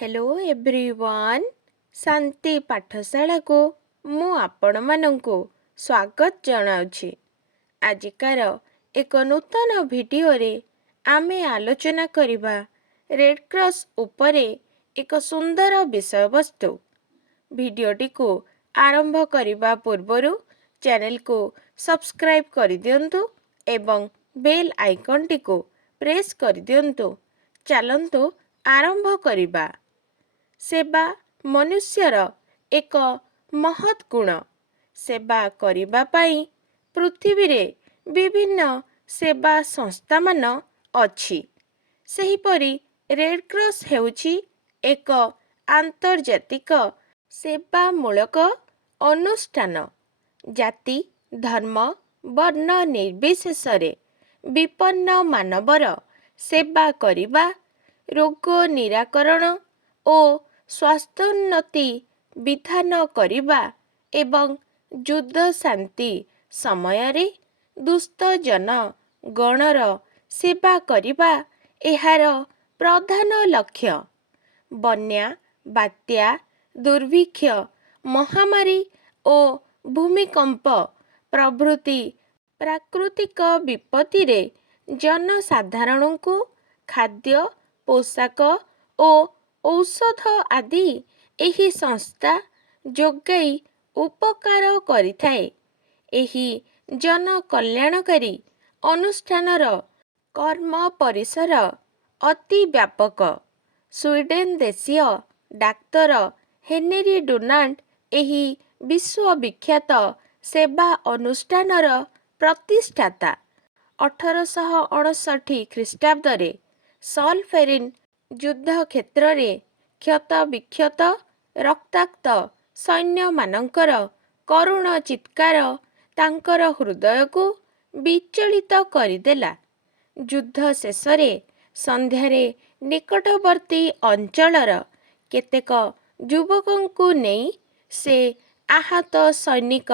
Hello everyone शांति पाठशाला को मु आपण मानंकु स्वागत जनाउछि। आजिकार एक नूतन वीडियो रे आमे आलोचना करिबा रेड क्रॉस उपरे एक सुंदर विषय वस्तु। वीडियोटी को आरंभ करिबा पूर्वरु चैनल को सब्सक्राइब कर दियंतु एवं बेल आइकन टी को प्रेस कर दियंतु। चलंतु आरंभ करिबा। सेवा मनुष्यर एक महत् गुण। सेवा करिबा पाई पृथ्वी रे विभिन्न सेवा संस्था मान अछि। सेहिपरि रेड क्रॉस हेउछि एक आंतर्जातिक सेवामूलक अनुष्ठान। जाति धर्म वर्ण निर्विशेषरे विपन्न मानवर सेवा करिबा, रोग निराकरण ओ स्वास्थ्योन्नति विधान करिबा एवं युद्ध शांति समय रे दुष्ट जन गणर सेवा करिबा एहार प्रधान लक्ष्य। बन्या बात्या दुर्भिक्ष महामारी ओ भूमिकंप प्रभृति प्राकृतिक विपत्ति रे जनसाधारण को खाद्य पोशाक ओ औषध आदि एही संस्था जोगाई उपकार करिथाए। एही जन कल्याणकारी अनुष्ठानर कर्म परिसर अति व्यापक। स्वीडेन देशीय डाक्तर हेनरी डुनांट एही विश्वविख्यात सेवा अनुष्ठानर प्रतिष्ठाता। 1859 ख्रीष्टाब्द रे सॉल्फेरिन युद्ध क्षेत्र रे क्षत विक्षत रक्ताक्त सैन्य मानकर करुण चित्कार तांकर हृदय को विचलित करिदेला। युद्ध शेष रे संध्यारे निकटवर्ती अंचलर केतेक युवकंकु नेई से आहत सैनिक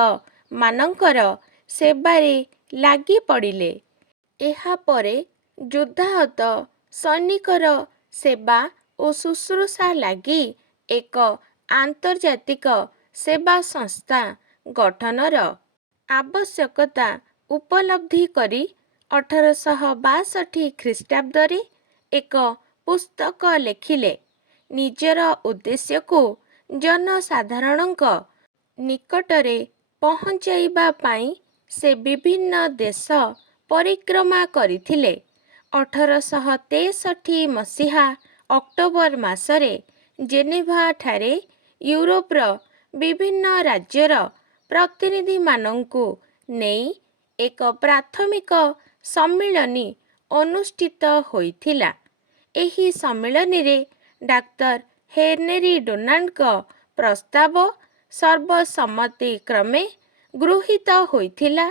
मानकर सेवारे लागि पड़िले। एहा परे युद्धाहत सैनिकर सेवा ओ शुश्रूषा लागि एक आंतर्जातिक सेवा संस्था गठनर आवश्यकता उपलब्धि करी 1862 ख्रीष्टाब्द रे एक पुस्तक लेखिले। निजर उद्देश्य को जनसाधारणक निकटरे पहुँचाइबा पाई से विभिन्न देश परिक्रमा करिथिले। 1863 मसीहा अक्टोबर मासरे जेनेभा ठारे यूरोपर विभिन्न राज्यर प्रतिनिधि मानंकु नेई एक प्राथमिक सम्मिलनी अनुष्ठित होइथिला। एही सम्मिलनी रे डाक्तर हेनरी डुनांट का प्रस्ताव सर्वसम्मति क्रमे गृहीत होइथिला।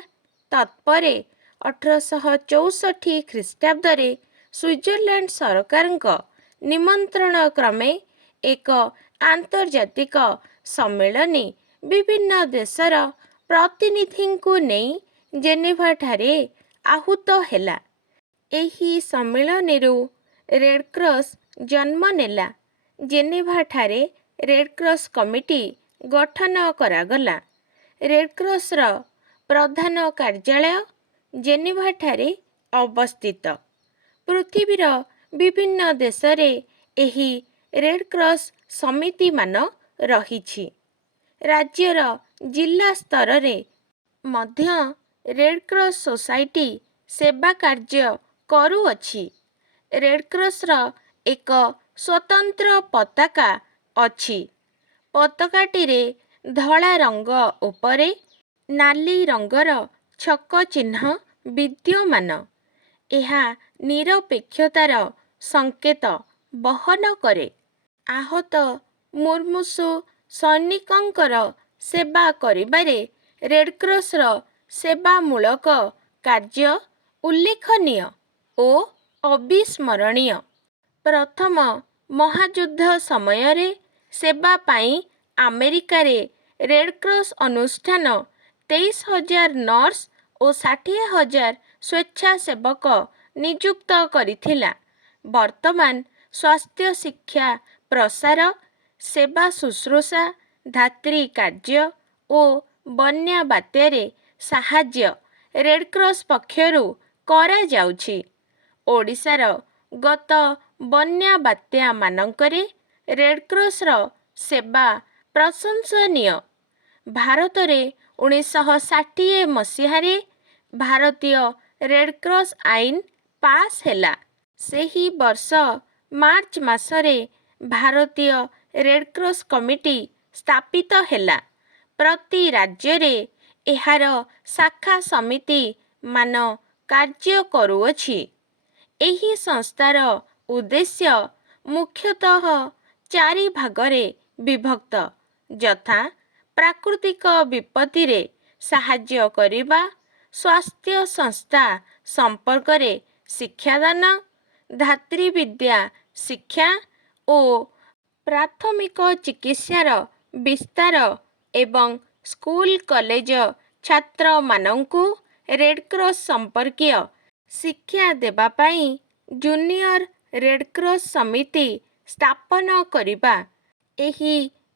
तत्परे 1864 ख्रीष्टाब्द रे स्विट्जरलैंड सरकार निमंत्रण क्रमे एक आंतर्जातिक सम्मेलनी विभिन्न देशर प्रतिनिधि को नहीं जेनेभा ठारे आहूत हैला। एही सम्मेलनी रेड क्रॉस जन्म नेला। जेनेभा ठारे रेड क्रॉस कमिटी गठन करागला। रेड क्रॉस र प्रधान कार्यालय जेनेभा ठारे अवस्थित। पृथ्वीर विभिन्न देशरे एही रेड क्रॉस समिति मान रहिछि। राज्यर जिला स्तर रे मध्य रेड क्रॉस सोसाइटी सेवा कार्य करूअछि। रेड क्रॉस र एक स्वतंत्र पताका अछि। पताकाटी रे धला रंग उपरे नाली रंगर छक चिन्ह विद्यमान। एहा निरपेक्षतार संकेत बहन करे। आहत मुर्मुषु सैनिकंकर सेवा करिबारे रेड क्रॉस र सेवामूलक कार्य उल्लेखनीय ओ अविस्मरणीय। प्रथम महायुद्ध समय रे सेवा पाई अमेरिका रे रेड क्रॉस अनुष्ठान 23,000 नर्स ओ 60,000 स्वेच्छासेवक नियुक्त करिथिला। वर्तमान स्वास्थ्य शिक्षा ପ୍ରସାର, ସେବା ଶୁଶ୍ରୂଷା, ଧାତ୍ରୀ କାର୍ଯ୍ୟ ଓ ବନ୍ୟା ବାତ୍ୟାରେ ସାହାଯ୍ୟ ରେଡ୍କ୍ରସ୍ ପକ୍ଷରୁ କରାଯାଉଛି। ଓଡ଼ିଶାର ଗତ ବନ୍ୟା ବାତ୍ୟାମାନଙ୍କରେ ରେଡ୍କ୍ରସ୍ର ସେବା ପ୍ରଶଂସନୀୟ। ଭାରତରେ 1960 ମସିହାରେ ଭାରତୀୟ ରେଡ୍କ୍ରସ୍ ଆଇନ ପାସ୍ ହେଲା। ସେହି ବର୍ଷ ମାର୍ଚ୍ଚ ମାସରେ ଭାରତୀୟ ରେଡ୍କ୍ରସ୍ କମିଟି ସ୍ଥାପିତ ହେଲା। ପ୍ରତି ରାଜ୍ୟରେ ଏହାର ଶାଖା ସମିତି ମାନ କାର୍ଯ୍ୟ କରୁଅଛି। ଏହି ସଂସ୍ଥାର ଉଦ୍ଦେଶ୍ୟ ମୁଖ୍ୟତଃ 4 ଭାଗରେ ବିଭକ୍ତ, ଯଥା ପ୍ରାକୃତିକ ବିପତ୍ତିରେ ସାହାଯ୍ୟ କରିବା, ସ୍ୱାସ୍ଥ୍ୟ ସଂସ୍ଥା ସମ୍ପର୍କରେ ଶିକ୍ଷାଦାନ, ଧାତ୍ରୀବିଦ୍ୟା ଶିକ୍ଷା ଓ ପ୍ରାଥମିକ ଚିକିତ୍ସାର ବିସ୍ତାର ଏବଂ ସ୍କୁଲ କଲେଜ ଛାତ୍ରମାନଙ୍କୁ ରେଡ୍କ୍ରସ୍ ସମ୍ପର୍କୀୟ ଶିକ୍ଷା ଦେବା ପାଇଁ ଜୁନିୟର ରେଡ୍କ୍ରସ୍ ସମିତି ସ୍ଥାପନ କରିବା। ଏହି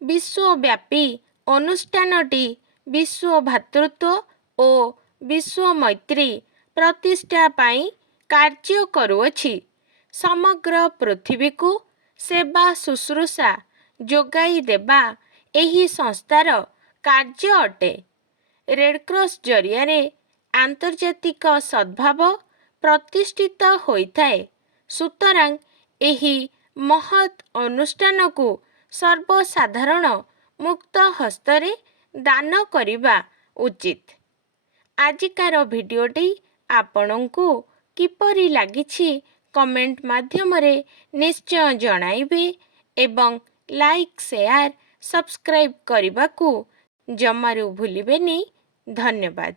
ବିଶ୍ୱବ୍ୟାପୀ ଅନୁଷ୍ଠାନଟି ବିଶ୍ୱ ଭ୍ରାତୃତ୍ୱ ଓ ବିଶ୍ୱ ମୈତ୍ରୀ ପ୍ରତିଷ୍ଠା ପାଇଁ କାର୍ଯ୍ୟ କରୁଅଛି। ସମଗ୍ର ପୃଥିବୀକୁ ସେବା ଶୁଶ୍ରୂଷା ଯୋଗାଇ ଦେବା ଏହି ସଂସ୍ଥାର କାର୍ଯ୍ୟ ଅଟେ। ରେଡ୍କ୍ରସ୍ ଜରିଆରେ ଆନ୍ତର୍ଜାତିକ ସଦ୍ଭାବ ପ୍ରତିଷ୍ଠିତ ହୋଇଥାଏ। ସୁତରାଂ ଏହି ମହତ୍ ଅନୁଷ୍ଠାନକୁ ସର୍ବସାଧାରଣ ମୁକ୍ତ ହସ୍ତରେ ଦାନ କରିବା ଉଚିତ। ଆଜିକାର ଭିଡ଼ିଓଟି ଆପଣଙ୍କୁ କିପରି ଲାଗିଛି କମେଣ୍ଟ ମାଧ୍ୟମରେ ନିଶ୍ଚୟ ଜଣାଇବେ ଏବଂ ଲାଇକ୍, ସେୟାର, ସବସ୍କ୍ରାଇବ୍ କରିବାକୁ ଜମାରୁ ଭୁଲିବେନି। ଧନ୍ୟବାଦ।